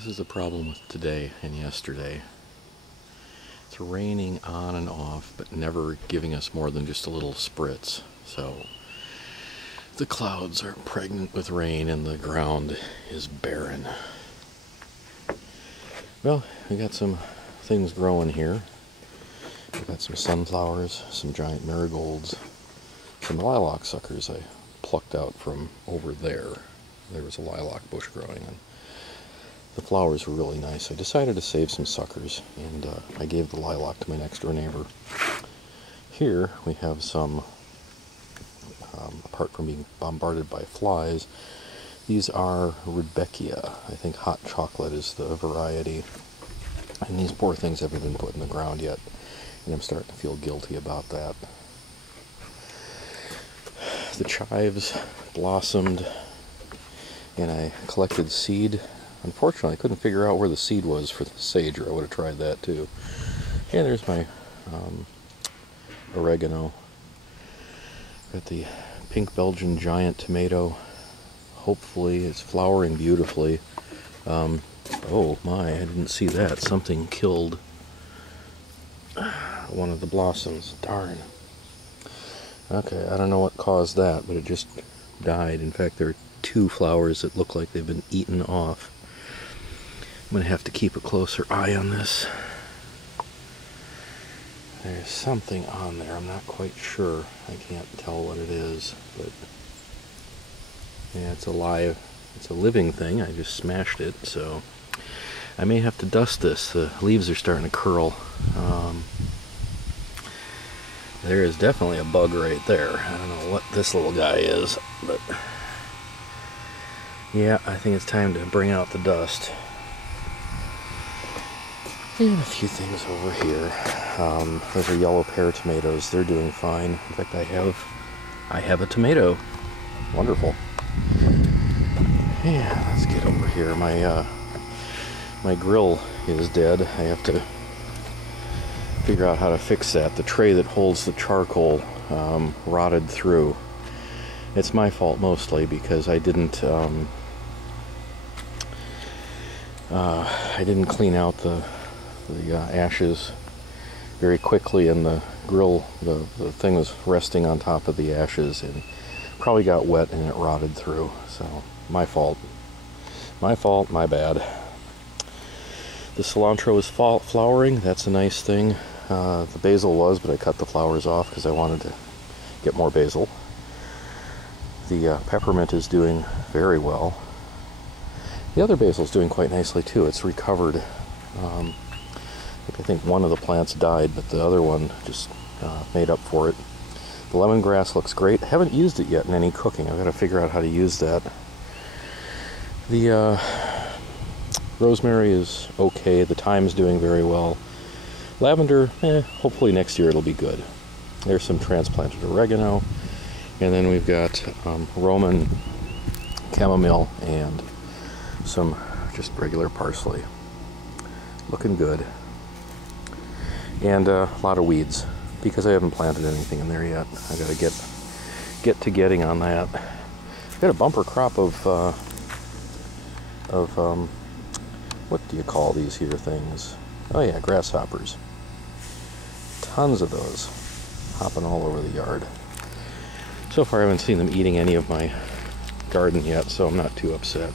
this is the problem with today and yesterday. It's raining on and off, but never giving us more than just a little spritz. So the clouds are pregnant with rain and the ground is barren. Well, we got some things growing here. We got some sunflowers, some giant marigolds, some lilac suckers I plucked out from over there. There was a lilac bush growing, and the flowers were really nice. I decided to save some suckers, and I gave the lilac to my next door neighbor. Here we have some, apart from being bombarded by flies, these are Rudbeckia. I think hot chocolate is the variety. And these poor things haven't been put in the ground yet, and I'm starting to feel guilty about that. The chives blossomed, and I collected seed. Unfortunately, I couldn't figure out where the seed was for the sage, or I would have tried that too. And there's my oregano. Got the pink Belgian giant tomato. Hopefully it's flowering beautifully. Oh my, I didn't see that. Something killed one of the blossoms. Darn. Okay, I don't know what caused that, but it just died. In fact, there are two flowers that look like they've been eaten off. I'm going to have to keep a closer eye on this. There's something on there. I'm not quite sure. I can't tell what it is, but yeah, it's alive. It's a living thing. I just smashed it, so I may have to dust this. The leaves are starting to curl. There is definitely a bug right there. I don't know what this little guy is, but yeah, I think it's time to bring out the dust. And a few things over here. Those are yellow pear tomatoes. They're doing fine. In fact, I have a tomato. Wonderful. Yeah, let's get over here. My grill is dead. I have to figure out how to fix that. The tray that holds the charcoal rotted through. It's my fault mostly because I didn't clean out the ashes very quickly, and the grill, the thing was resting on top of the ashes and probably got wet and it rotted through. So my fault, my bad. The cilantro is flowering. That's a nice thing. The basil was, but I cut the flowers off because I wanted to get more basil. The peppermint is doing very well. The other basil is doing quite nicely too. It's recovered. I think one of the plants died, but the other one just made up for it. The lemongrass looks great. I haven't used it yet in any cooking. I've got to figure out how to use that. The rosemary is okay. The thyme's doing very well. Lavender, hopefully next year it'll be good. There's some transplanted oregano. And then we've got Roman chamomile and some just regular parsley. Looking good. And a lot of weeds, because I haven't planted anything in there yet. I gotta get to getting on that. Got a bumper crop of what do you call these here things? Oh yeah, grasshoppers. Tons of those hopping all over the yard. So far I haven't seen them eating any of my garden yet, so I'm not too upset.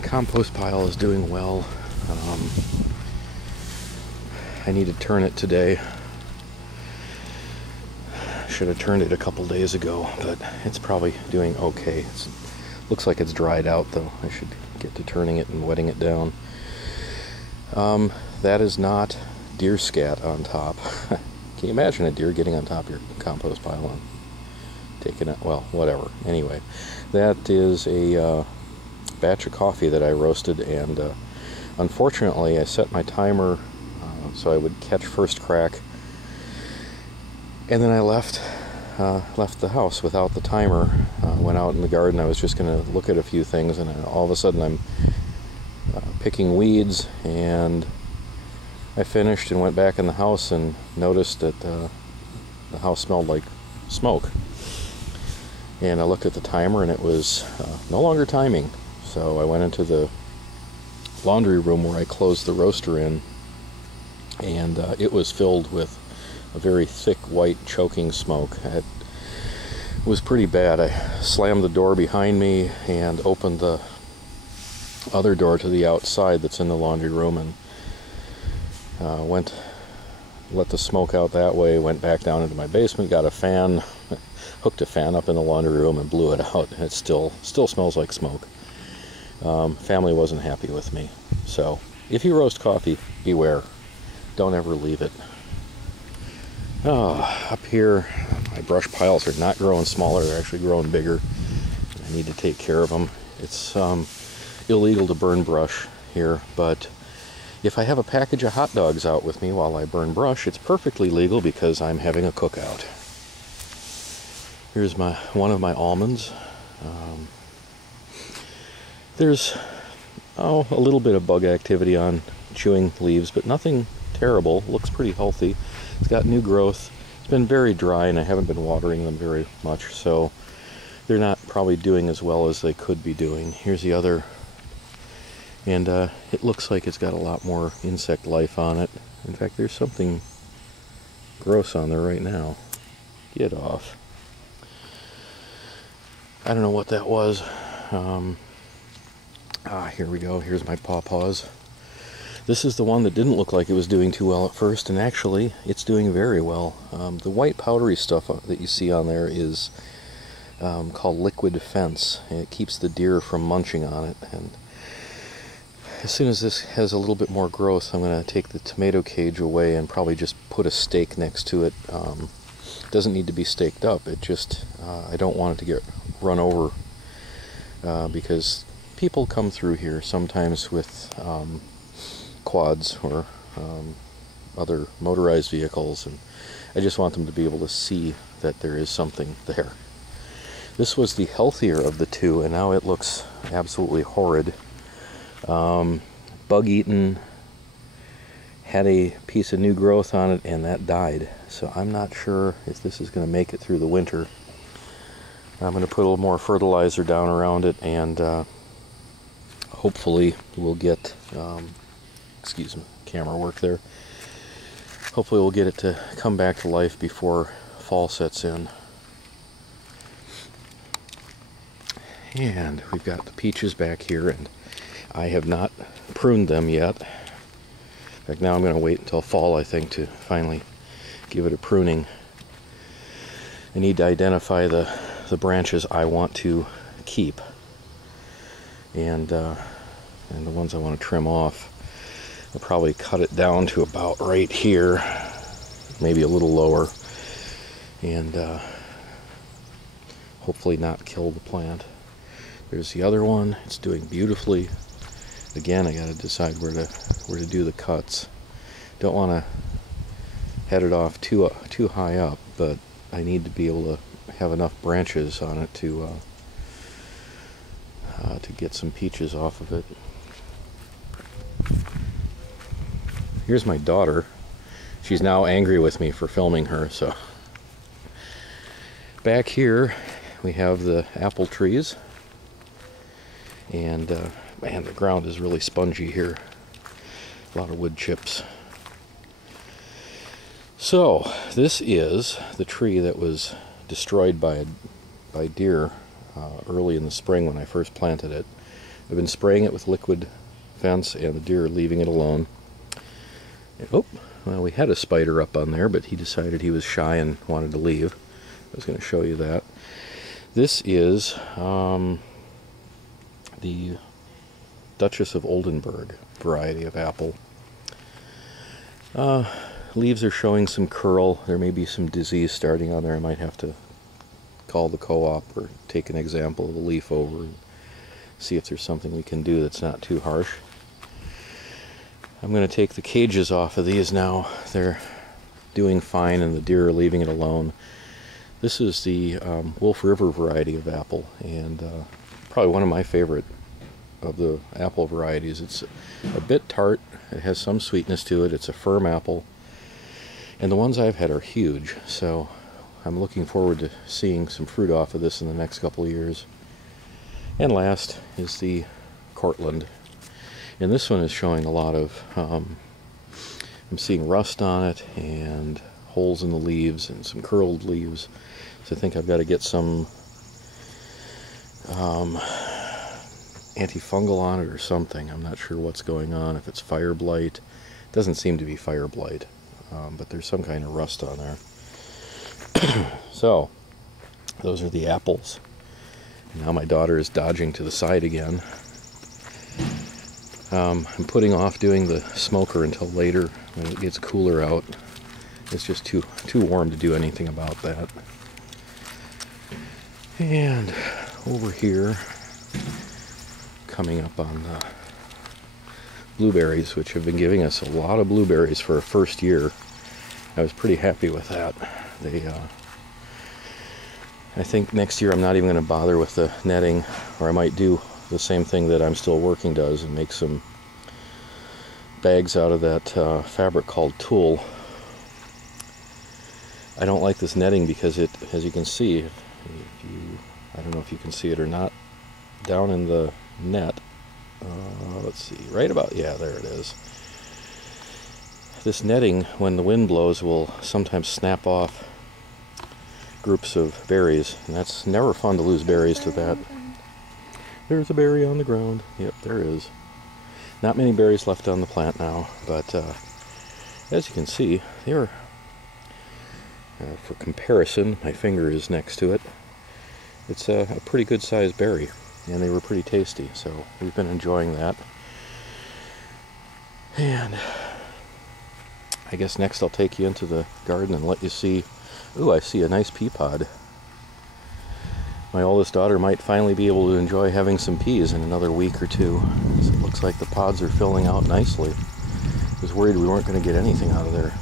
Compost pile is doing well. I need to turn it today. Should have turned it a couple days ago, but it's probably doing okay. Looks like it's dried out though. I should get to turning it and wetting it down. That is not deer scat on top. Can you imagine a deer getting on top of your compost pile and taking it? Well, whatever. Anyway, that is a batch of coffee that I roasted, and unfortunately I set my timer so I would catch first crack, and then I left the house without the timer. Went out in the garden. I was just going to look at a few things, and all of a sudden I'm picking weeds, and I finished and went back in the house and noticed that the house smelled like smoke. And I looked at the timer, and it was no longer timing. So I went into the laundry room where I closed the roaster in, and it was filled with a very thick white choking smoke. It was pretty bad. I slammed the door behind me and opened the other door to the outside that's in the laundry room, and let the smoke out that way, went back down into my basement, got a fan, hooked a fan up in the laundry room and blew it out, and it still smells like smoke. Family wasn't happy with me. So if you roast coffee, beware. Don't ever leave it. Up here, my brush piles are not growing smaller, they're actually growing bigger. I need to take care of them. It's illegal to burn brush here, but if I have a package of hot dogs out with me while I burn brush, it's perfectly legal because I'm having a cookout. Here's one of my almonds. There's a little bit of bug activity on chewing leaves, but nothing terrible. Looks pretty healthy. It's got new growth. It's been very dry and I haven't been watering them very much, so they're not probably doing as well as they could be doing. Here's the other, and it looks like it's got a lot more insect life on it. In fact, there's something gross on there right now. Get off. I don't know what that was. Here we go. Here's my pawpaws. This is the one that didn't look like it was doing too well at first, and actually it's doing very well. The white powdery stuff that you see on there is called liquid fence, and it keeps the deer from munching on it. And as soon as this has a little bit more growth, I'm going to take the tomato cage away and probably just put a stake next to it. It doesn't need to be staked up. It just I don't want it to get run over because people come through here sometimes with quads or other motorized vehicles, and I just want them to be able to see that there is something there. This was the healthier of the two, and now it looks absolutely horrid. Bug-eaten, had a piece of new growth on it, and that died. So I'm not sure if this is going to make it through the winter. I'm going to put a little more fertilizer down around it, and hopefully we'll get, excuse me, camera work there. Hopefully we'll get it to come back to life before fall sets in. And we've got the peaches back here, and I have not pruned them yet. In fact, now I'm going to wait until fall, I think, to finally give it a pruning. I need to identify the branches I want to keep, and the ones I want to trim off. I'll probably cut it down to about right here, maybe a little lower, and hopefully not kill the plant. There's the other one. It's doing beautifully. Again, I got to decide where to do the cuts. Don't want to head it off too high up, but I need to be able to have enough branches on it to get some peaches off of it. Here's my daughter. She's now angry with me for filming her. So back here we have the apple trees, and man, the ground is really spongy here. A lot of wood chips. So this is the tree that was destroyed by deer early in the spring when I first planted it. I've been spraying it with liquid fence, and the deer are leaving it alone. And, oh, well, we had a spider up on there, but he decided he was shy and wanted to leave. I was going to show you that. This is the Duchess of Oldenburg variety of apple. Leaves are showing some curl. There may be some disease starting on there. I might have to call the co-op or take an example of a leaf over and see if there's something we can do that's not too harsh. I'm going to take the cages off of these now. They're doing fine and the deer are leaving it alone. This is the Wolf River variety of apple, and probably one of my favorite of the apple varieties. It's a bit tart. It has some sweetness to it. It's a firm apple. And the ones I've had are huge, so I'm looking forward to seeing some fruit off of this in the next couple of years. And last is the Cortland. And this one is showing a lot of, I'm seeing rust on it and holes in the leaves and some curled leaves. So I think I've got to get some antifungal on it or something. I'm not sure what's going on, if it's fire blight. It doesn't seem to be fire blight, but there's some kind of rust on there. So, those are the apples. Now my daughter is dodging to the side again. I'm putting off doing the smoker until later when it gets cooler out. It's just too warm to do anything about that. And over here, coming up on the blueberries, which have been giving us a lot of blueberries for a first year. I was pretty happy with that. I think next year I'm not even going to bother with the netting, or I might do the same thing that I'm Still Working does and make some bags out of that fabric called tulle. I don't like this netting because it, as you can see, I don't know if you can see it or not, down in the net, let's see, right about, yeah, there it is. This netting, when the wind blows, will sometimes snap off groups of berries, and that's never fun to lose berries to that. There's a berry on the ground. Yep, there is. Not many berries left on the plant now, but as you can see, they're, for comparison, my finger is next to it. It's a pretty good sized berry, and they were pretty tasty, so we've been enjoying that. And I guess next I'll take you into the garden and let you see. Ooh, I see a nice pea pod. My oldest daughter might finally be able to enjoy having some peas in another week or two. It looks like the pods are filling out nicely. I was worried we weren't going to get anything out of there.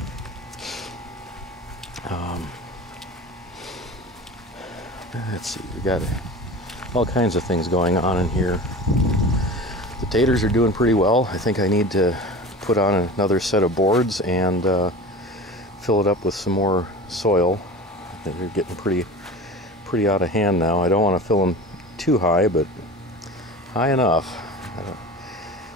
Let's see, we got all kinds of things going on in here. The taters are doing pretty well. I think I need to put on another set of boards and fill it up with some more soil. I think they're getting pretty out of hand now. I don't want to fill them too high, but high enough.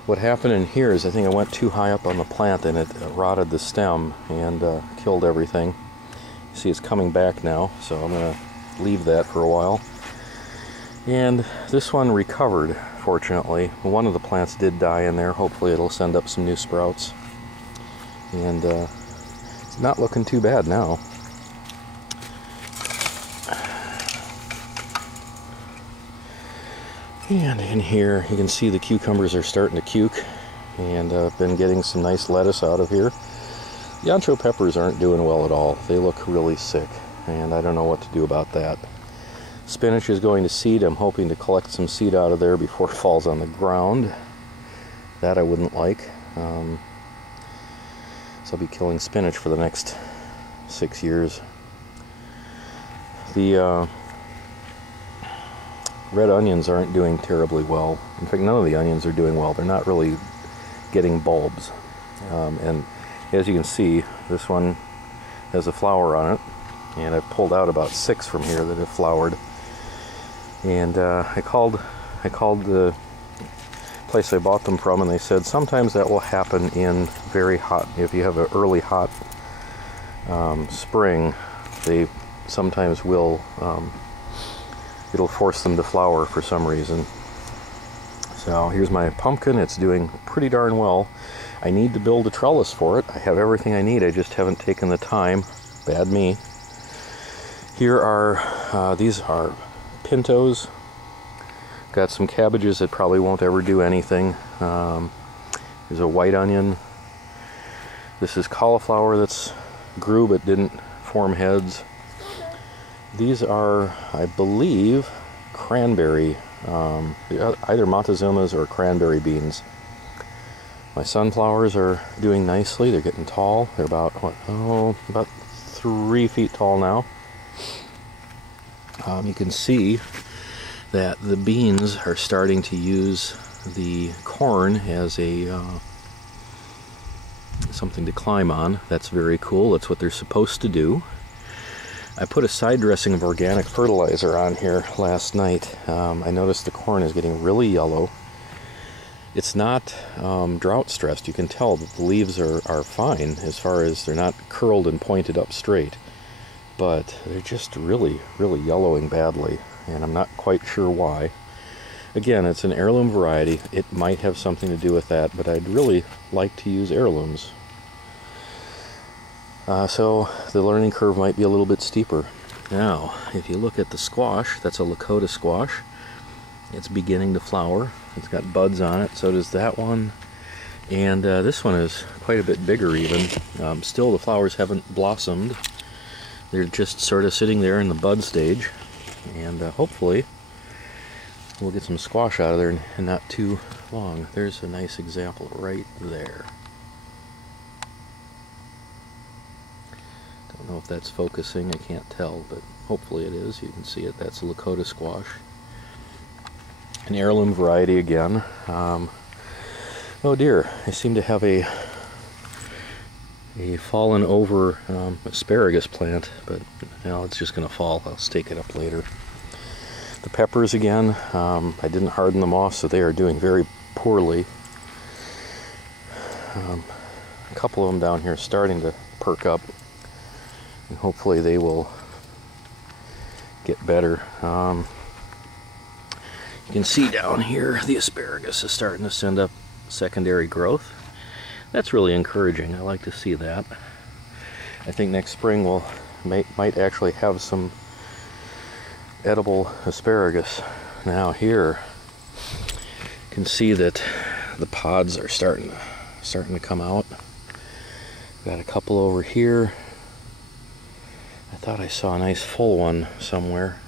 What happened in here is I think I went too high up on the plant and it rotted the stem and killed everything. You see it's coming back now, so I'm going to leave that for a while. And this one recovered, fortunately. One of the plants did die in there. Hopefully it'll send up some new sprouts. And it's not looking too bad now. And in here you can see the cucumbers are starting to cuke, and I've been getting some nice lettuce out of here. The ancho peppers aren't doing well at all. They look really sick, and I don't know what to do about that. Spinach is going to seed. I'm hoping to collect some seed out of there before it falls on the ground. That I wouldn't like. So I'll be killing spinach for the next 6 years. The red onions aren't doing terribly well. In fact, none of the onions are doing well. They're not really getting bulbs. And as you can see, this one has a flower on it, and I've pulled out about 6 from here that have flowered. And I called the place I bought them from, and they said sometimes that will happen in very hot, if you have an early hot spring, they sometimes will, it'll force them to flower for some reason. So here's my pumpkin. It's doing pretty darn well. I need to build a trellis for it. I have everything I need. I just haven't taken the time. Bad me. Here are, these are pintos. Got some cabbages that probably won't ever do anything. There's a white onion. This is cauliflower that's grew but didn't form heads. These are, I believe, cranberry, either Montezumas or cranberry beans. My sunflowers are doing nicely. They're getting tall. They're about, about 3 feet tall now. You can see that the beans are starting to use the corn as a something to climb on. That's very cool. That's what they're supposed to do. I put a side dressing of organic fertilizer on here last night. I noticed the corn is getting really yellow. It's not drought stressed. You can tell that the leaves are fine as far as they're not curled and pointed up straight, but they're just really, really yellowing badly, and I'm not quite sure why. Again, it's an heirloom variety. It might have something to do with that, but I'd really like to use heirlooms. So the learning curve might be a little bit steeper. Now, if you look at the squash, that's a Lakota squash. It's beginning to flower. It's got buds on it, so does that one. And this one is quite a bit bigger even. Still, the flowers haven't blossomed. They're just sort of sitting there in the bud stage. And hopefully, we'll get some squash out of there in not too long. There's a nice example right there. Don't know if that's focusing, I can't tell, but hopefully it is. You can see it. That's a Lakota squash. An heirloom variety again. Oh dear, I seem to have a fallen over asparagus plant, but now it's just going to fall. I'll stake it up later. The peppers again, I didn't harden them off, so they are doing very poorly. A couple of them down here starting to perk up, and hopefully they will get better. You can see down here the asparagus is starting to send up secondary growth. That's really encouraging. I like to see that. I think next spring we'll might actually have some edible asparagus. Now here you can see that the pods are starting to come out. Got a couple over here. I thought I saw a nice full one somewhere.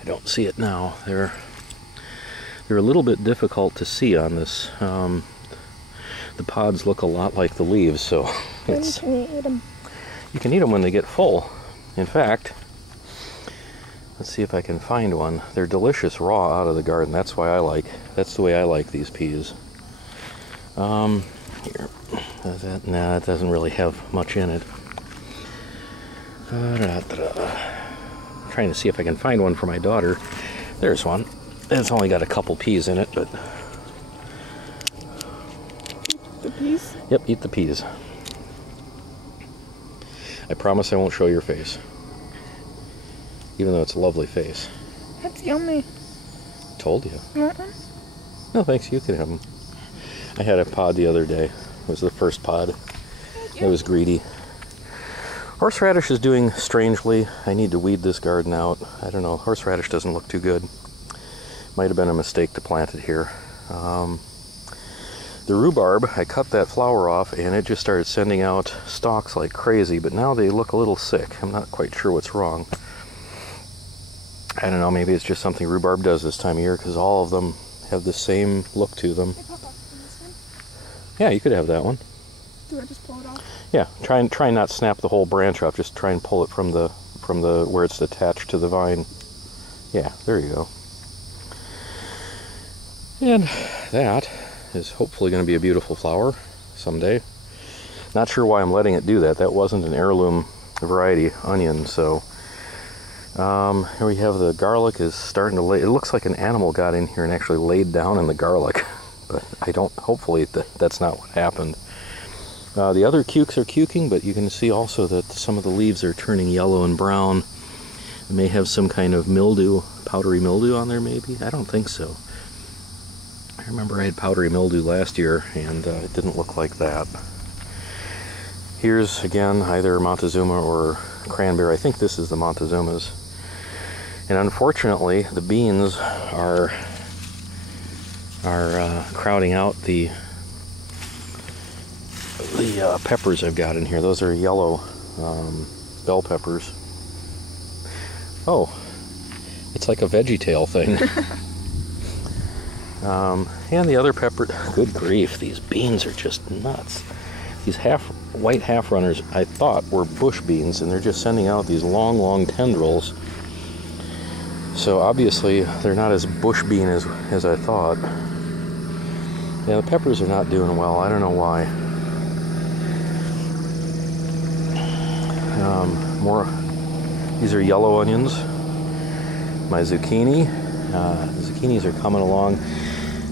I don't see it now. They're a little bit difficult to see on this. The pods look a lot like the leaves, so it's, can you eat them? You can eat them when they get full. In fact, let's see if I can find one. They're delicious raw out of the garden. That's the way I like these peas. Here, nah, it doesn't really have much in it. Trying to see if I can find one for my daughter. There's one. It's only got a couple peas in it, but the peas? Yep, eat the peas. I promise I won't show your face, even though it's a lovely face. That's yummy. Told you. Uh-uh. No thanks, you can have them. I had a pod the other day. It was the first pod. It was greedy. Horseradish is doing strangely. I need to weed this garden out. I don't know, horseradish doesn't look too good. Might have been a mistake to plant it here. The rhubarb, I cut that flower off and it just started sending out stalks like crazy, but now they look a little sick. I'm not quite sure what's wrong. I don't know, maybe it's just something rhubarb does this time of year because all of them have the same look to them. Yeah, you could have that one. Do I just pull it off? Yeah, try not snap the whole branch off. Just try and pull it from the where it's attached to the vine. Yeah, there you go. And that is hopefully going to be a beautiful flower someday. Not sure why I'm letting it do that. That wasn't an heirloom variety onion, so here we have the garlic is starting to lay. It looks like an animal got in here and actually laid down in the garlic, but hopefully that's not what happened. The other cukes are cuking, but you can see also that some of the leaves are turning yellow and brown. It may have some kind of mildew, powdery mildew on there maybe? I don't think so. I remember I had powdery mildew last year and it didn't look like that. Here's again either Montezuma or cranberry. I think this is the Montezumas. And unfortunately the beans are crowding out the peppers I've got in here. Those are yellow bell peppers. Oh, it's like a VeggieTale thing. And the other pepper, good grief, these beans are just nuts. These white half runners I thought were bush beans, and they're just sending out these long tendrils. So obviously they're not as bush bean as I thought. Yeah, the peppers are not doing well. I don't know why. These are yellow onions. My zucchini. The zucchinis are coming along.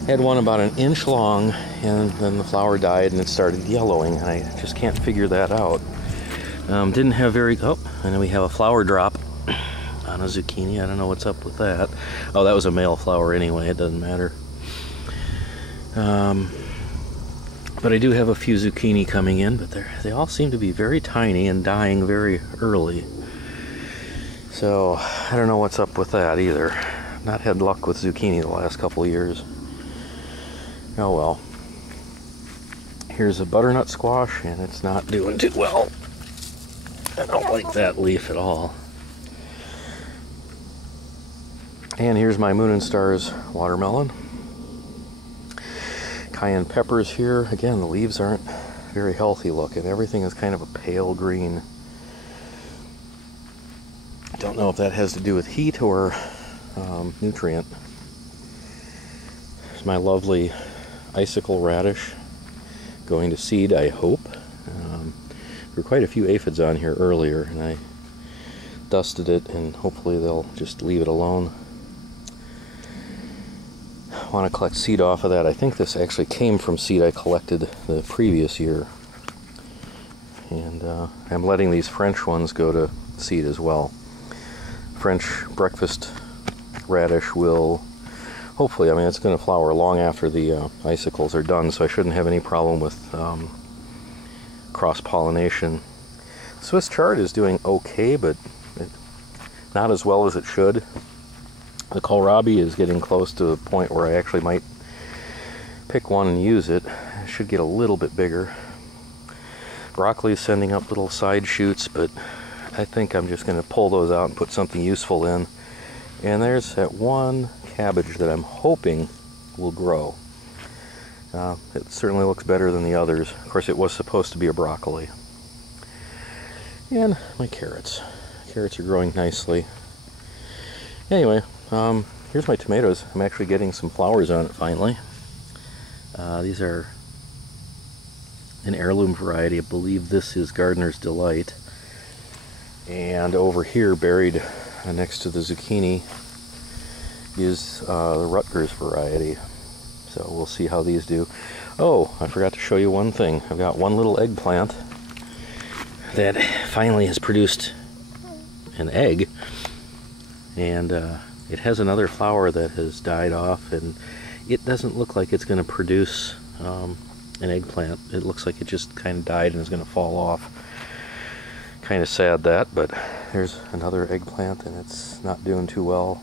Had one about an inch long, and then the flower died and it started yellowing. I just can't figure that out. Didn't have very, oh, and then we have a flower drop on a zucchini. I don't know what's up with that. Oh, that was a male flower anyway, it doesn't matter. But I do have a few zucchini coming in, but they all seem to be very tiny and dying very early. So I don't know what's up with that either. Not had luck with zucchini the last couple of years. Oh well. Here's a butternut squash, and it's not doing too well. I don't like that leaf at all. And here's my Moon and Stars watermelon. Cayenne peppers here. Again, the leaves aren't very healthy looking. Everything is kind of a pale green. Don't know if that has to do with heat or nutrient. There's my lovely icicle radish going to seed, I hope. There were quite a few aphids on here earlier, and I dusted it, and hopefully they'll just leave it alone. I want to collect seed off of that. I think this actually came from seed I collected the previous year. And I'm letting these French ones go to seed as well. French breakfast radish will hopefully, I mean, it's going to flower long after the icicles are done, so I shouldn't have any problem with cross-pollination. Swiss chard is doing okay, but not as well as it should. The kohlrabi is getting close to a point where I actually might pick one and use it. It should get a little bit bigger. Broccoli is sending up little side shoots, but I think I'm just going to pull those out and put something useful in. And there's that one cabbage that I'm hoping will grow. It certainly looks better than the others. Of course, it was supposed to be a broccoli. And my carrots. Carrots are growing nicely. Anyway, here's my tomatoes. I'm actually getting some flowers on it finally. These are an heirloom variety. I believe this is Gardener's Delight. And over here, buried next to the zucchini, is the Rutgers variety. So we'll see how these do. Oh, I forgot to show you one thing. I've got one little eggplant that finally has produced an egg, and it has another flower that has died off, and it doesn't look like it's going to produce an eggplant. It looks like it just kind of died and is going to fall off. Kind of sad that, but there's another eggplant and it's not doing too well.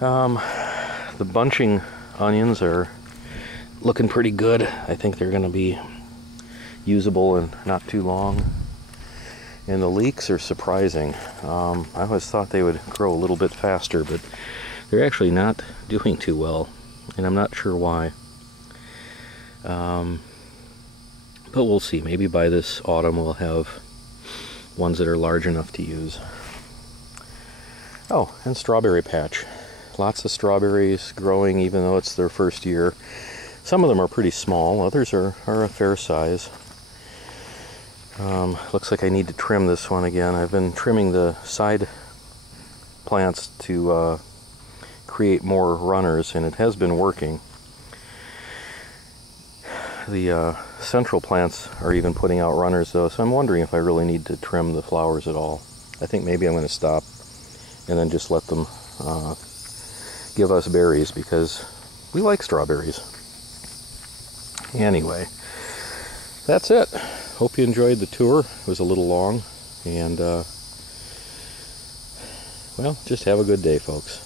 The bunching onions are looking pretty good. I think they're going to be usable and not too long. And the leeks are surprising. I always thought they would grow a little bit faster, but they're actually not doing too well, and I'm not sure why. But we'll see. Maybe by this autumn we'll have ones that are large enough to use. Oh, and strawberry patch. Lots of strawberries growing even though it's their first year. Some of them are pretty small, others are a fair size. Looks like I need to trim this one again. I've been trimming the side plants to create more runners, and it has been working. The central plants are even putting out runners though, so I'm wondering if I really need to trim the flowers at all. I think maybe I'm going to stop and then just let them give us berries, because we like strawberries. Anyway, that's it. Hope you enjoyed the tour. It was a little long, and well, just have a good day, folks.